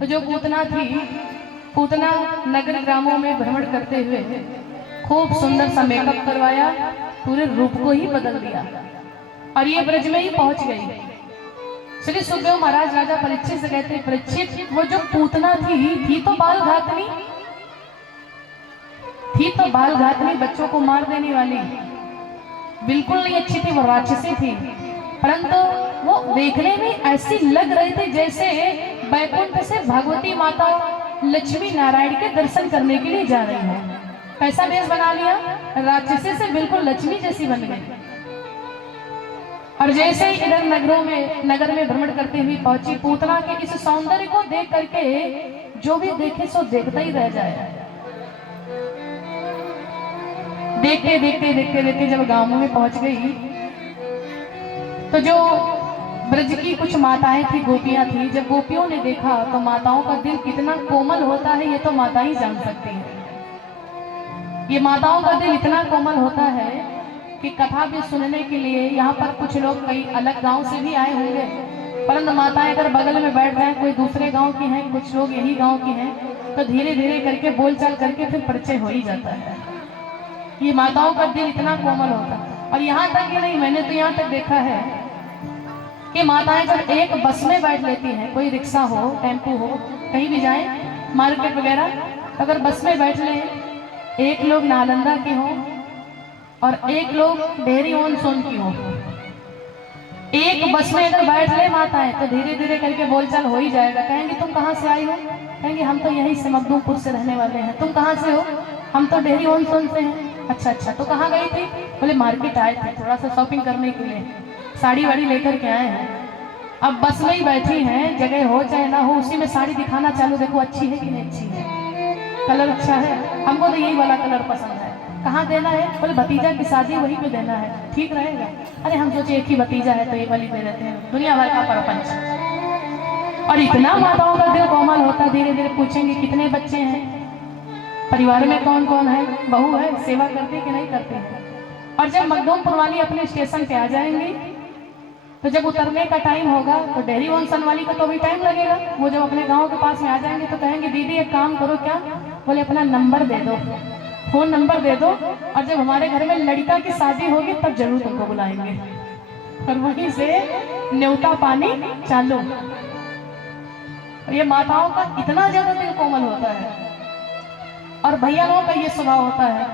तो जो पूतना थी, पूतना नगर ग्रामों में भ्रमण करते हुए खूब सुंदर सा मेकअप करवाया, पूरे रूप को ही बदल दिया और ये ब्रज में ही पहुंच गई। श्री सुखदेव महाराज राजा परीक्षित से कहते, परीक्षित वो जो पूतना थी तो बाल घातनी थी, तो बाल घातनी, बच्चों को मार देने वाली, बिल्कुल नहीं अच्छी थी, वो राक्षसी थी, परंतु वो देखने में ऐसी लग रही थी जैसे बैकुंठ से भगवती माता लक्ष्मी नारायण के दर्शन करने के लिए जा रही है। कैसा वेश बना लिया, राक्षसी से बिल्कुल लक्ष्मी जैसी बन गई। और जैसे ही इधर नगर में भ्रमण करते हुए पहुंची, पूतना के इस सौंदर्य को देख करके जो भी देखे सो देखता ही रह जाए। देखते देखते देखते देखते जब गांव में पहुंच गई तो जो ब्रज की कुछ माताएं थी, गोपियां थी, जब गोपियों ने देखा तो माताओं का दिल कितना कोमल होता है ये तो माता ही जान सकती है। ये माताओं का दिल इतना कोमल होता है कि कथा भी सुनने के लिए यहाँ पर कुछ लोग कई अलग गांव से भी आए होंगे, परंतु माताएं अगर बगल में बैठ जाए, कोई दूसरे गांव की हैं, कुछ लोग यही गांव की हैं, तो धीरे धीरे करके बोलचाल करके फिर परिचय हो ही जाता है। ये माताओं का दिल इतना कोमल होता है। और यहाँ तक ही नहीं, मैंने तो यहाँ तक देखा है कि माताएं जब एक बस में बैठ लेती हैं, कोई रिक्शा हो, टेम्पो हो, कहीं भी जाएं, मार्केट वगैरह, अगर बस में बैठ लें, एक लोग नालंदा के हों और एक लोग डेहरी ऑन सोन की हो, एक बस में अगर बैठ ले माताएं तो धीरे धीरे करके बोलचाल हो ही जाएगा। कहेंगे तुम कहाँ से आई हो, कहेंगे हम तो यहीं से मखदूमपुर से रहने वाले हैं। तुम कहाँ से हो, हम तो डेहरी ऑन सोन से हैं। अच्छा अच्छा, तो कहाँ गई थी, बोले मार्केट आए थे थोड़ा सा शॉपिंग करने के लिए, साड़ी वाड़ी लेकर के आए हैं। अब बस में ही बैठी हैं, जगह हो चाहे ना हो, उसी में साड़ी दिखाना चालू, देखो अच्छी है कि नहीं अच्छी है, कलर अच्छा है, हमको तो यही वाला कलर पसंद है, कहाँ देना है, बोले भतीजा की शादी वहीं पे देना है, ठीक रहेगा। अरे हम सोचे एक ही भतीजा है तो ये वाली दे देते हैं, दुनिया भर का प्रपंच। और इतना माताओं का दिल कोमल होता, धीरे धीरे पूछेंगे कितने बच्चे हैं, परिवार में कौन कौन है, बहू है, सेवा करते कि नहीं करते हैं। और जब मखदूमपुर वाली अपने स्टेशन पे आ जाएंगी तो जब उतरने का टाइम होगा तो डेहरी ऑन वाली का तो भी टाइम लगेगा, वो जब अपने गांव के पास में आ जाएंगे तो कहेंगे दीदी एक काम करो, क्या, बोले अपना नंबर दे दो, फोन नंबर दे दो, और जब हमारे घर में लड़का की शादी होगी तब जरूर तुमको बुलाएंगे। और वहीं से न्योता पानी चालू। ये माताओं का इतना ज्यादा दिल कोमल होता है। और भैया लोगों का ये स्वभाव होता है,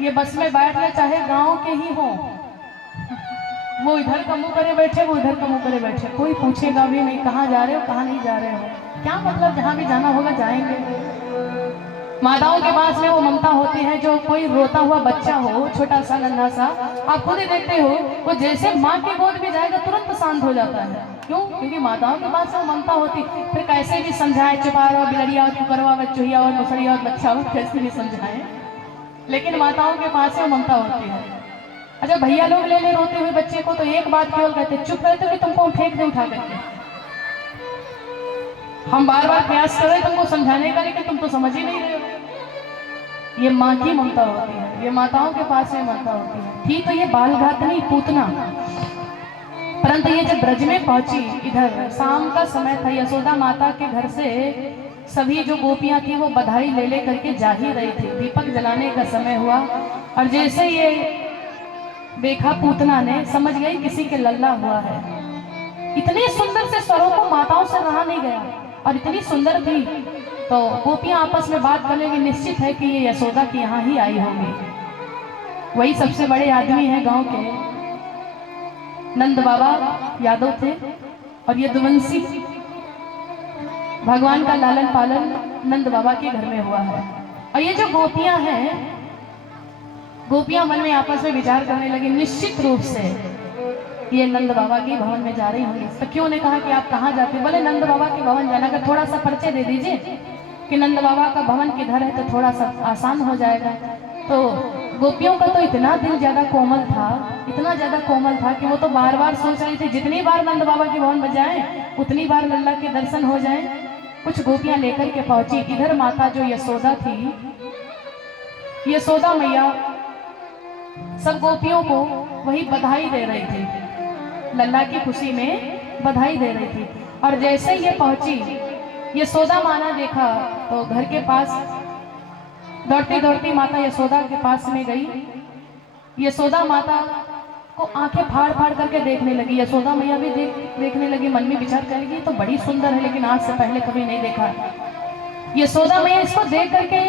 ये बस में बैठ ले चाहे गांव के ही हो, वो इधर का मुंह करे बैठे, वो इधर का मुंह करे बैठे, कोई पूछेगा भी नहीं कहाँ जा रहे हो, कहाँ नहीं जा रहे हो, क्या मतलब, जहाँ भी जाना होगा जाएंगे। माताओं के पास में वो ममता होती है, जो कोई रोता हुआ बच्चा हो, छोटा सा नन्हा सा, आप खुद ही देखते हो, वो जैसे माँ की गोद में जाएगा तुरंत शांत हो जाता है। क्यों? क्योंकि माताओं के पास में ममता होती। फिर कैसे भी समझाए, चुपा रहो, बिलड़िया और कुकरवा, बच्चोहिया और मुसरिया और बच्चा हो, कैसे भी समझाए, लेकिन माताओं के पास में ममता होती है। अच्छा, भैया लोग ले रोते हुए बच्चे को तो एक बात केवल कहते, चुप रहते हो कि तुमको फेंक दे उठा करके। हम बार बार प्रयास कर रहे तुमको समझाने का, लेकिन तुम तो समझ ही नहीं रहे हो। ये माँ की ममता होती है, ये माताओं के पास में ममता होती है। थी तो ये बाल घातनी पूतना, परंतु ये जब ब्रज में पहुंची, इधर शाम का समय था, यशोदा माता के घर से सभी जो गोपियां थी वो बधाई ले करके जा ही रही थी। दीपक जलाने का समय हुआ और जैसे ये देखा पूतना ने, समझ गई किसी के लल्ला हुआ है। इतने सुंदर से स्वरों को माताओं से रहा नहीं और इतनी सुंदर थी। तो गोपियां आपस में बात कर लेंगी, निश्चित है कि ये यशोदा की यहाँ ही आई होंगी। वही सबसे बड़े आदमी हैं गांव के, नंद बाबा यादव थे। और ये दुवंशी भगवान का लालन पालन नंद बाबा के घर में हुआ है। और ये जो गोपियां हैं, गोपियां मन में आपस में विचार करने लगी, निश्चित रूप से ये नंद बाबा के भवन में जा रही होंगी। सखियों ने कहा कि आप कहाँ जाते? बोले नंद बाबा के भवन जाना। का थोड़ा सा परिचय दे दीजिए कि नंद बाबा का भवन किधर है, तो थोड़ा सा आसान हो जाएगा। तो गोपियों का तो इतना दिल ज्यादा कोमल था, इतना ज्यादा कोमल था कि वो तो बार बार सोच रही थी जितनी बार नंद बाबा के भवन में जाएं उतनी बार लल्ला के दर्शन हो जाएं। कुछ गोपियां लेकर के पहुंची। इधर माता जो यशोदा थी, यशोदा मैया सब गोपियों को वही बधाई दे रही थी, लल्ला की खुशी में बधाई दे रही थी। और जैसे ये पहुंची, यशोदा माँ ने देखा तो घर के पास दौड़ती दौड़ती माता यशोदा के पास में गई। यशोदा माता को आंखें फाड़ फाड़ करके देखने लगी। यशोदा मैया भी देखने लगी, मन में विचार करेगी तो बड़ी सुंदर है, लेकिन आज से पहले कभी नहीं देखा। यशोदा मैया इसको देख करके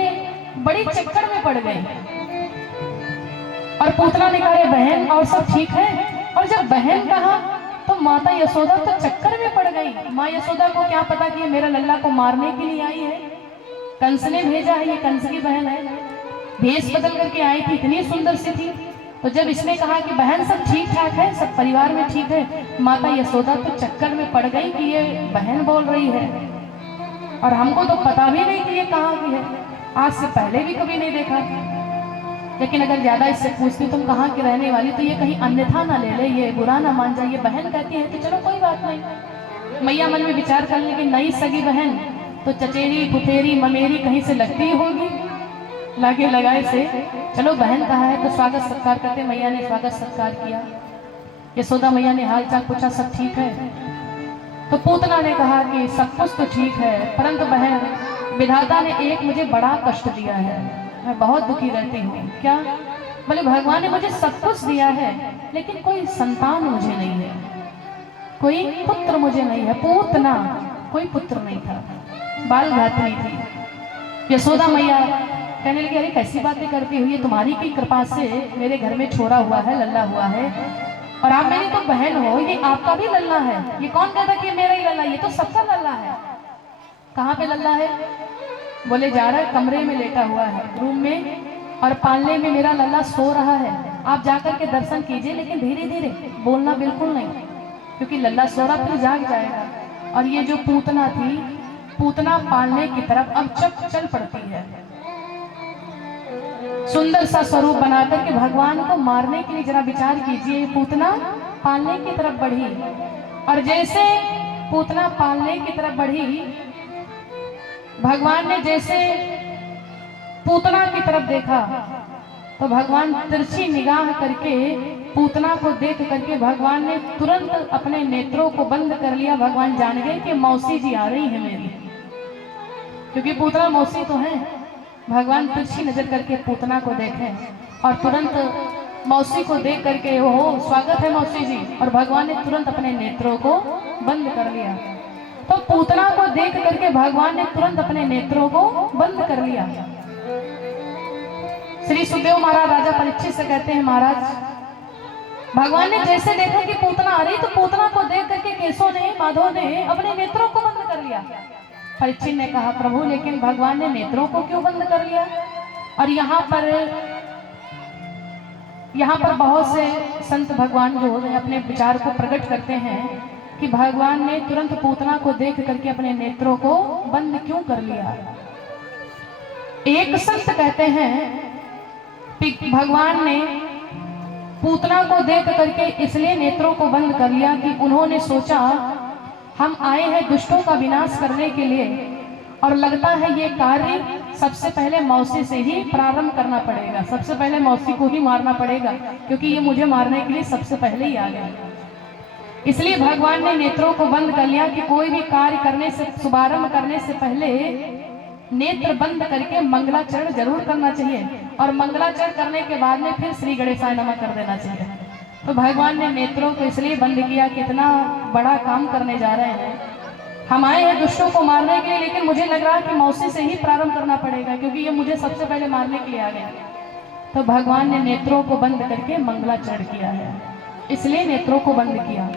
बड़ी चक्कर में पड़ गई। और पूतना ने कहा बहन और सब ठीक है। और जब बहन कहा तो माता यशोदा तो चक्कर में पड़ गई। माँ यशोदा को क्या पता कि ये मेरा लल्ला को मारने के लिए आई है, कंस ने भेजा है, ये कंस की बहन है। भेष बदल करके आई थी, इतनी सुंदर सी थी। तो जब इसने कहा कि बहन सब ठीक ठाक है, सब परिवार में ठीक है, माता यशोदा तो चक्कर में पड़ गई कि ये बहन बोल रही है और हमको तो पता भी नहीं कि ये कहाँ की है, आज से पहले भी कभी नहीं देखा। लेकिन अगर ज्यादा इससे पूछती तुम कहाँ की रहने वाली, तो ये कहीं अन्यथा ना ले ले, ये बुरा ना मान जाए। ये बहन कहती है तो चलो कोई बात नहीं। मैया मन में विचार कर ली कि नई सगी बहन तो चचेरी कुतेरी ममेरी कहीं से लगती होगी, लागे लगाए से। चलो बहन कहा है तो स्वागत सत्कार करते। मैया ने स्वागत सत्कार किया। यशोदा मैया ने हाल चाल पूछा, सब ठीक है? तो पूतना ने कहा कि सब कुछ तो ठीक है, परंतु बहन विधाता ने एक मुझे बड़ा कष्ट दिया है, मैं बहुत दुखी रहती हूँ। क्या? बोले भगवान ने मुझे सब कुछ दिया है लेकिन कोई संतान मुझे नहीं है, कोई पुत्र मुझे नहीं है। पूतना कोई पुत्र नहीं था, बाल घातनी थी। यशोदा मैया कहने लगी अरे कैसी बातें करती हुई, तुम्हारी की कृपा से मेरे घर में छोरा हुआ है, लल्ला हुआ है, और आप मेरी तो बहन हो, ये आपका भी लल्ला है। ये कौन कहता कि मेरा ही लल्ला? ये तो सबका लल्ला है। कहाँ पे लल्ला है? बोले जा रहा है कमरे में लेटा हुआ है रूम में, और पालने में मेरा लल्ला सो रहा है। आप जाकर के दर्शन कीजिए, लेकिन धीरे धीरे, बोलना बिल्कुल नहीं, क्योंकि लल्ला सो रहा फिर जाग जाएगा। और ये जो पूतना थी, पूतना पालने की तरफ अब चल पड़ती है। सुंदर सा स्वरूप बनाकर के भगवान को मारने के लिए, जरा विचार कीजिए, पूतना पालने की तरफ बढ़ी। और जैसे पूतना पालने की तरफ बढ़ी, भगवान ने जैसे पूतना की तरफ देखा तो भगवान तिरछी निगाह करके पूतना को देख करके भगवान ने तुरंत अपने नेत्रों को बंद कर लिया। भगवान जान गए कि मौसी जी आ रही है मेरी, क्योंकि पूतना मौसी तो है। भगवान तिरछी नजर करके पूतना को देखे और तुरंत मौसी को देख करके ओहो स्वागत है मौसी जी, और भगवान ने तुरंत अपने नेत्रों को बंद कर लिया। तो पूतना को देख करके भगवान ने तुरंत अपने नेत्रों को बंद कर लिया। श्री सुखदेव महाराज राजा परीक्षित से कहते हैं, महाराज भगवान ने जैसे देखा कि पूतना आ रही, तो पूतना को देख करके केशव ने, माधव ने अपने नेत्रों को बंद कर लिया। परीक्षित ने कहा प्रभु लेकिन भगवान ने नेत्रों को क्यों बंद कर लिया? और यहाँ पर बहुत से संत भगवान जो अपने विचार को प्रकट करते हैं कि भगवान ने तुरंत पूतना को देख करके अपने नेत्रों को बंद क्यों कर लिया। एक संत कहते हैं कि भगवान ने पूतना को देख करके इसलिए नेत्रों को बंद कर लिया कि उन्होंने सोचा हम आए हैं दुष्टों का विनाश करने के लिए, और लगता है ये कार्य सबसे पहले मौसी से ही प्रारंभ करना पड़ेगा, सबसे पहले मौसी को ही मारना पड़ेगा, क्योंकि ये मुझे मारने के लिए सबसे पहले ही आ गया। इसलिए भगवान ने नेत्रों को बंद कर लिया कि कोई भी कार्य करने से, शुभारंभ करने से पहले नेत्र बंद करके मंगलाचरण जरूर करना चाहिए, और मंगलाचरण करने के बाद में फिर श्री गणेशाय नमः कर देना चाहिए। तो भगवान ने नेत्रों को इसलिए बंद किया कि इतना बड़ा काम करने जा रहे हैं, हम आए हैं दुष्टों को मारने के लिए, लेकिन मुझे लग रहा है कि मौसी से ही प्रारंभ करना पड़ेगा, क्योंकि ये मुझे सबसे पहले मारने के लिए आ गया। तो भगवान ने नेत्रों को बंद करके मंगलाचरण किया है, इसलिए नेत्रों को बंद किया।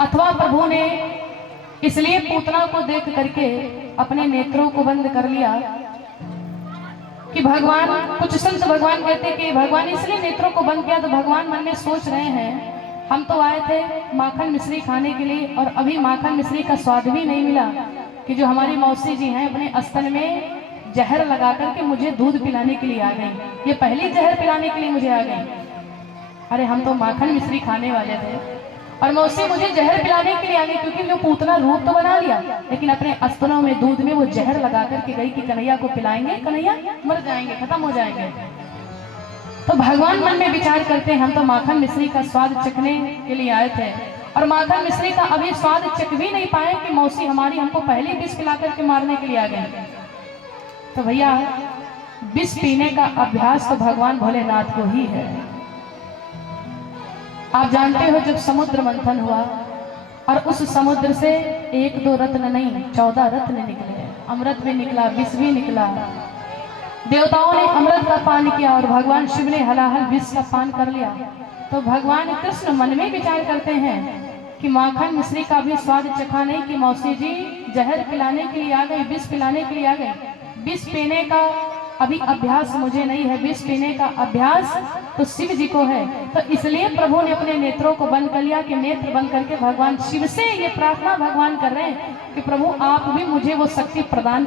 अथवा प्रभु ने इसलिए पूतना को देख करके अपने नेत्रों को बंद कर लिया कि भगवान, कुछ संत भगवान कहते कि भगवान इसलिए नेत्रों को बंद किया। तो भगवान मन में सोच रहे हैं, हम तो आए थे माखन मिश्री खाने के लिए, और अभी माखन मिश्री का स्वाद भी नहीं मिला कि जो हमारी मौसी जी हैं अपने स्तन में जहर लगा करके मुझे दूध पिलाने के लिए आ गई। ये पहली जहर पिलाने के लिए मुझे आ गई। अरे हम तो माखन मिश्री खाने वाले थे और मौसी मुझे जहर पिलाने के लिए आ गई, क्योंकि जो पूतना रूप तो बना लिया, लेकिन अपने स्तनों में दूध में वो जहर लगा करके गई कि कन्हैया को पिलाएंगे, कन्हैया मर जाएंगे, खत्म हो जाएंगे। तो भगवान मन में विचार करते हैं, हम तो माखन मिश्री का स्वाद चखने के लिए आए थे और माखन मिश्री का अभी स्वाद चख भी नहीं पाए कि मौसी हमारी हमको पहले विष पिला करके मारने के लिए आ गई। तो भैया विष पीने का अभ्यास तो भगवान भोलेनाथ को ही है। आप जानते हो जब समुद्र मंथन हुआ और उस समुद्र से 1-2 रत्न नहीं 14 रत्न निकले, अमृत भी निकला, विष भी निकला। देवताओं ने अमृत का पान किया और भगवान शिव ने हलाहल विष का पान कर लिया। तो भगवान कृष्ण मन में विचार करते हैं कि माखन मिश्री का भी स्वाद चखा नहीं कि मौसी जी जहर पिलाने के लिए आ गई, विष पिलाने के लिए आ गई। विष पीने का अभी अभ्यास मुझे नहीं है, विष पीने का अभ्यास तो शिव जी को है। तो इसलिए प्रभु ने अपने नेत्रों को बंद कर लिया कि नेत्र बंद करके भगवान शिव से ये प्रार्थना भगवान कर रहे हैं कि प्रभु आप भी मुझे वो शक्ति प्रदान